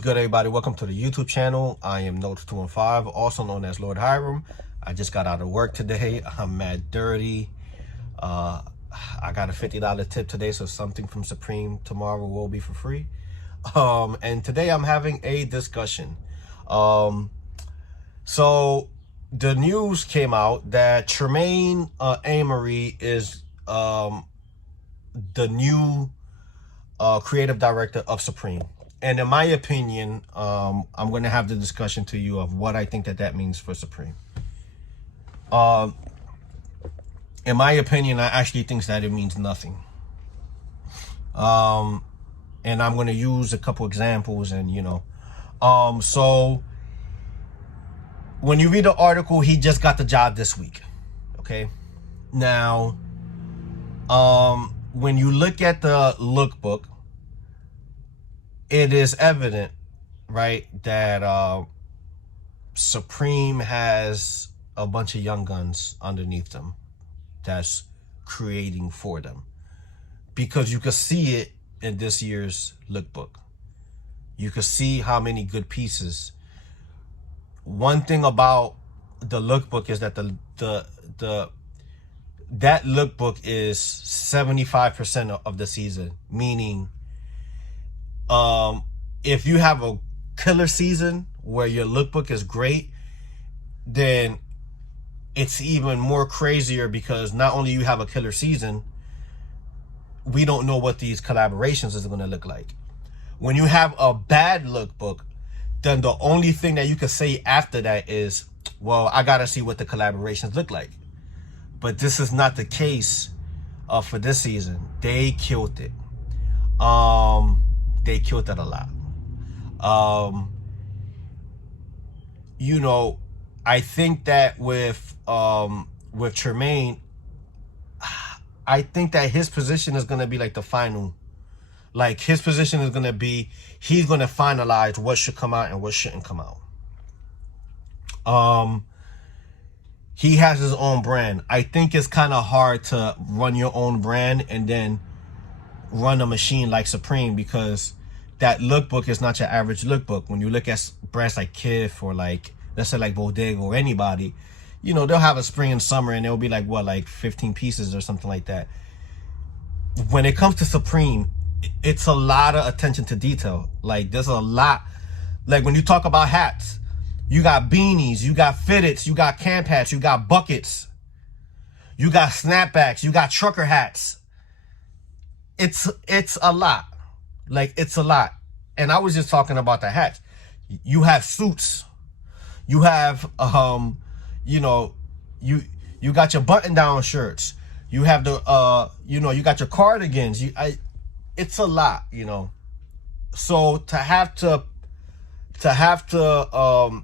What's good, everybody? Welcome to the YouTube channel. I am Notes215, also known as Lord Hiram. I just got out of work today. I'm mad dirty. I got a $50 tip today, so something from Supreme tomorrow will be for free. And today I'm having a discussion. So the news came out that Tremaine Emory is the new creative director of Supreme. And in my opinion, I'm going to have the discussion to you of what I think that means for Supreme. In my opinion, I actually think that it means nothing. And I'm going to use a couple examples and, so when you read the article, he just got the job this week. Okay. Now, when you look at the lookbook, it is evident, right, that Supreme has a bunch of young guns underneath them that's creating for them. Because you can see it in this year's lookbook. You can see how many good pieces. One thing about the lookbook is that that lookbook is 75% of the season, meaning if you have a killer season where your lookbook is great, then it's even more crazier because not only you have a killer season, we don't know what these collaborations is going to look like. When you have a bad lookbook, then the only thing that you can say after that is, well, I got to see what the collaborations look like. But this is not the case for this season. They killed it. They killed it a lot. I think that with Tremaine, I think that his position is going to be like the final. Like his position is going to be, he's going to finalize what should come out and what shouldn't come out. He has his own brand. I think it's kind of hard to run your own brand and then run a machine like Supreme, because that lookbook is not your average lookbook. When you look at brands like Kith or like, let's say like Bodega or anybody, they'll have a spring and summer and they'll be like, what, like 15 pieces or something like that. When it comes to Supreme, it's a lot of attention to detail. Like there's a lot, like when you talk about hats, you got beanies, you got fitteds, you got camp hats, you got buckets, you got snapbacks, you got trucker hats. It's a lot. Like it's a lot. And I was just talking about the hats. You have suits. You have you got your button down shirts. You have the you got your cardigans. It's a lot, So to have to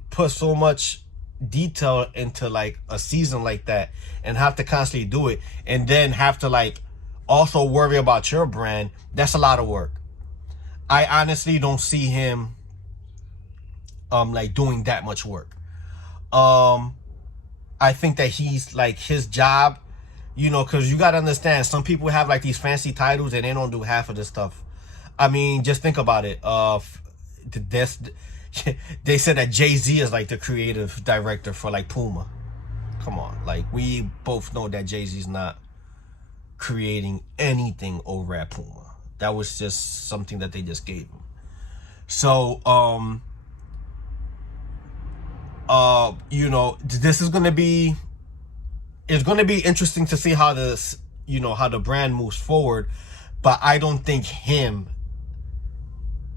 put so much detail into like a season like that and have to constantly do it and then have to like also worry about your brand, that's a lot of work. I honestly don't see him like doing that much work. I think that he's like his job, because you got to understand, some people have like these fancy titles and they don't do half of this stuff. I mean, just think about it. They said that Jay-Z is like the creative director for like Puma. Come on, like we both know that Jay-Z's not creating anything over at Puma. That was just something that they just gave him. So this is gonna be, it's gonna be interesting to see how this, how the brand moves forward. But I don't think him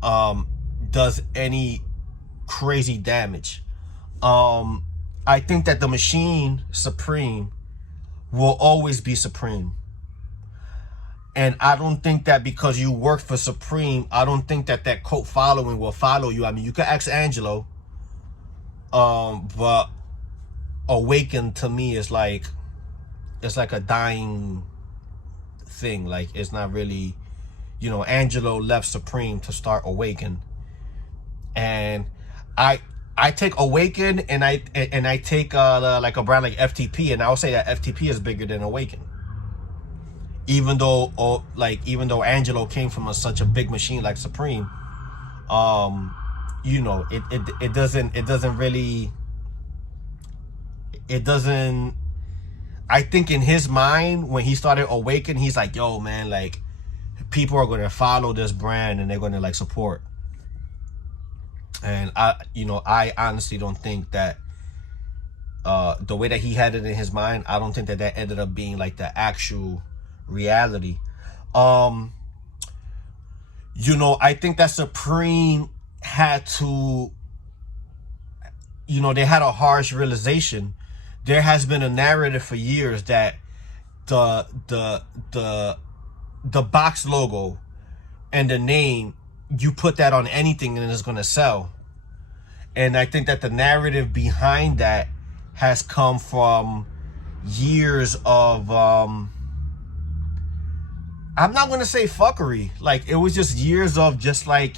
does any crazy damage. I think that the machine Supreme will always be Supreme. And I don't think that because you work for Supreme, I don't think that cult following will follow you. I mean, you could ask Angelo, but Awaken to me is like, it's like a dying thing. Like it's not really, Angelo left Supreme to start Awaken, and I take Awaken and I take like a brand like FTP, and I would say that FTP is bigger than Awaken. Even though Angelo came from such a big machine like Supreme, you know, it doesn't really, it doesn't, I think in his mind, when he started Awaken, he's like, yo, man, like, people are going to follow this brand and they're going to like support. And I honestly don't think that the way that he had it in his mind, I don't think that ended up being like the actual reality. I think that Supreme had to, they had a harsh realization. There has been a narrative for years that the box logo and the name, you put that on anything and it's going to sell. And I think that the narrative behind that has come from years of I'm not going to say fuckery. Like, it was just years of just like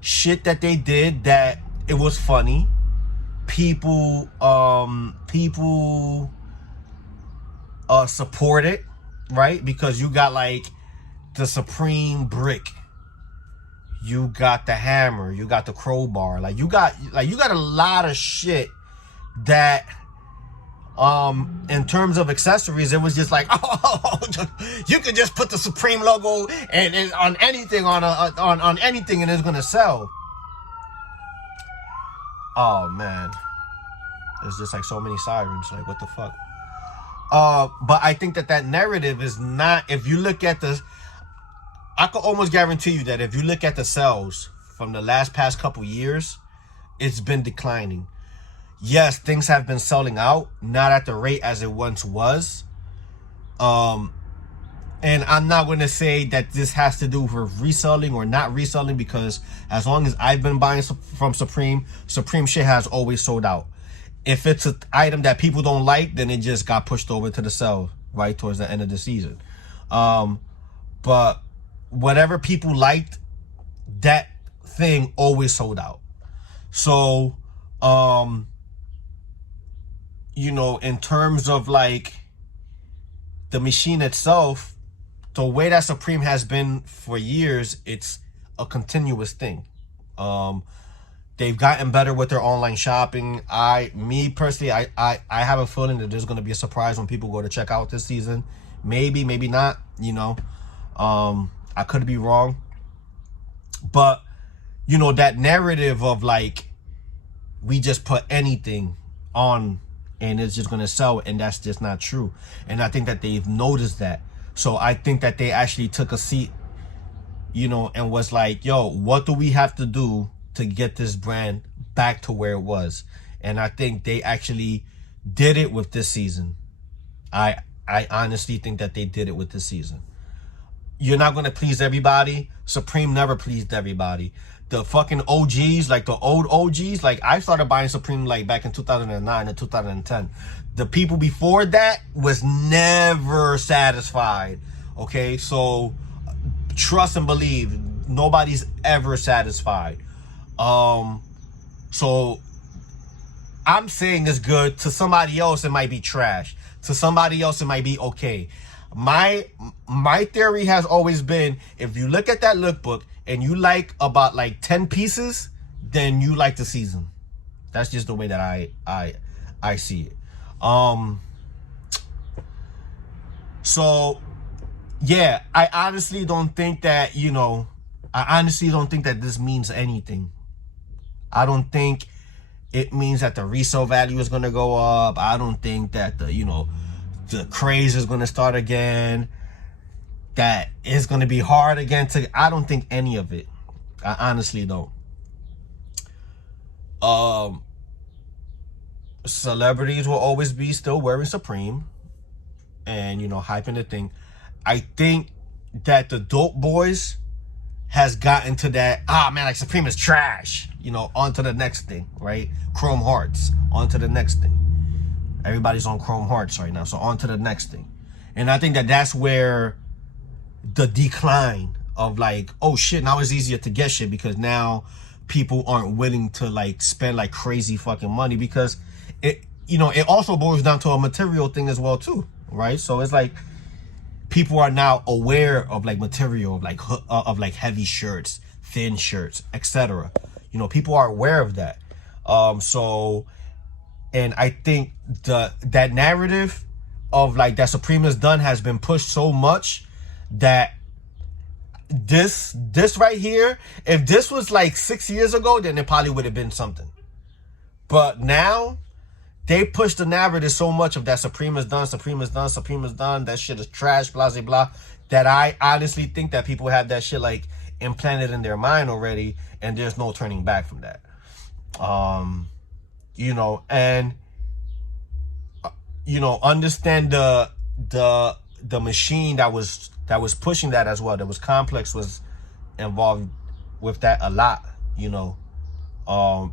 shit that they did that it was funny. People support it, right? Because you got like the Supreme brick, you got the hammer, you got the crowbar, like you got a lot of shit that in terms of accessories, it was just like, oh, you could just put the Supreme logo and on anything, on anything, and it's gonna sell. Oh man, it's just like so many sirens. Like, what the fuck? But I think that narrative is not. If you look at the, I could almost guarantee you that if you look at the sales from the past couple years, it's been declining. Yes, things have been selling out, not at the rate as it once was. And I'm not going to say that this has to do with reselling or not reselling, because as long as I've been buying from Supreme shit has always sold out. If it's an item that people don't like, then it just got pushed over to the sell right towards the end of the season. But whatever people liked, that thing always sold out. So, in terms of like the machine itself, the way that Supreme has been for years, it's a continuous thing. They've gotten better with their online shopping. Me personally, I have a feeling that there's going to be a surprise when people go to check out this season. Maybe not, I could be wrong. But, that narrative of like, we just put anything on and it's just going to sell, and that's just not true. And I think that they've noticed that. So I think that they actually took a seat, and was like, yo, what do we have to do to get this brand back to where it was? And I think they actually did it with this season. I honestly think that they did it with this season. You're not going to please everybody. Supreme never pleased everybody. The fucking OGs, like the old OGs, like I started buying Supreme like back in 2009 and 2010. The people before that was never satisfied. Okay, so trust and believe, nobody's ever satisfied. So I'm saying it's good. To somebody else, it might be trash. To somebody else, it might be okay. My theory has always been, if you look at that lookbook and you like about like 10 pieces, then you like the season. That's just the way that I see it. So yeah, I honestly don't think that, this means anything. I don't think it means that the resale value is going to go up. I don't think that the craze is going to start again, that it's going to be hard again I don't think any of it. I honestly don't. Celebrities will always be still wearing Supreme and, hyping the thing. I think that the Dope Boys has gotten to that, man, like Supreme is trash, on to the next thing, right? Chrome Hearts, on to the next thing. Everybody's on Chrome Hearts right now, so on to the next thing. And I think that that's where the decline of like, oh shit, now it's easier to get shit, because now people aren't willing to like spend like crazy fucking money, because it also boils down to a material thing as well too, right? So it's like people are now aware of like material, of like heavy shirts, thin shirts, etc. People are aware of that. So, and I think that narrative of like that Supreme is done has been pushed so much that this right here, if this was like 6 years ago, then it probably would have been something. But now they push the narrative so much of that Supreme is done, Supreme is done, Supreme is done, that shit is trash, blah blah blah, that I honestly think that people have that shit like implanted in their mind already, and there's no turning back from that. And understand the machine that was pushing that as well. There was Complex was involved with that a lot,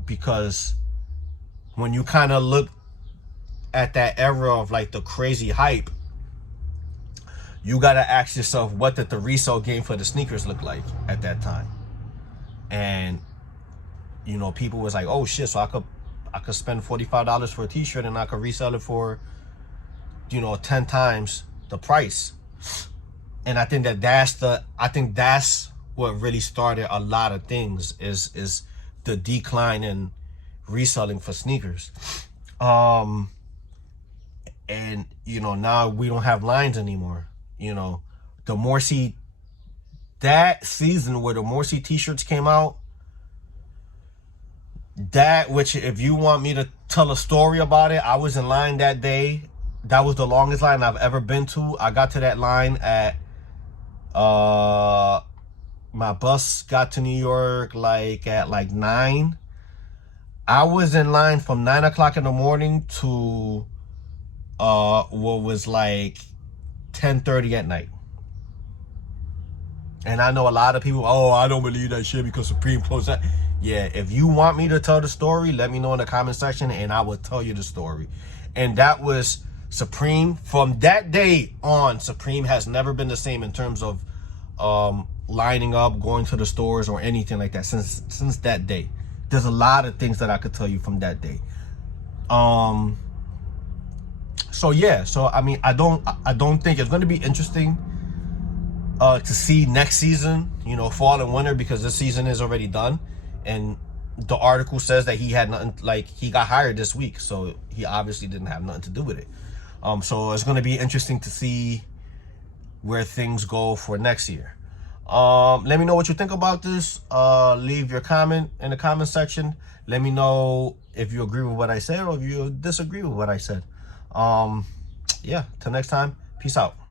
because when you kind of look at that era of like the crazy hype, you got to ask yourself, what did the resale game for the sneakers look like at that time? And people was like, oh shit, so I could spend $45 for a t-shirt and I could resell it for 10 times the price. And I think that's what really started a lot of things, is the decline in reselling for sneakers. And now we don't have lines anymore. The Morsi, that season where the Morsi t-shirts came out, which if you want me to tell a story about it, I was in line that day. That was the longest line I've ever been to. I got to that line at my bus got to New York at 9. I was in line from 9 o'clock in the morning to what was like 10:30 at night. And I know a lot of people, oh, I don't believe that shit because Supreme closed that. Yeah, if you want me to tell the story, let me know in the comment section and I will tell you the story. And that was Supreme. From that day on, Supreme has never been the same in terms of lining up, going to the stores or anything like that since that day. There's a lot of things that I could tell you from that day. So I mean, I don't think it's going to be interesting to see next season, fall and winter, because this season is already done. And the article says that he had nothing, like he got hired this week, so he obviously didn't have nothing to do with it. So it's going to be interesting to see where things go for next year. Let me know what you think about this. Leave your comment in the comment section. Let me know if you agree with what I said or if you disagree with what I said. Yeah, till next time, peace out.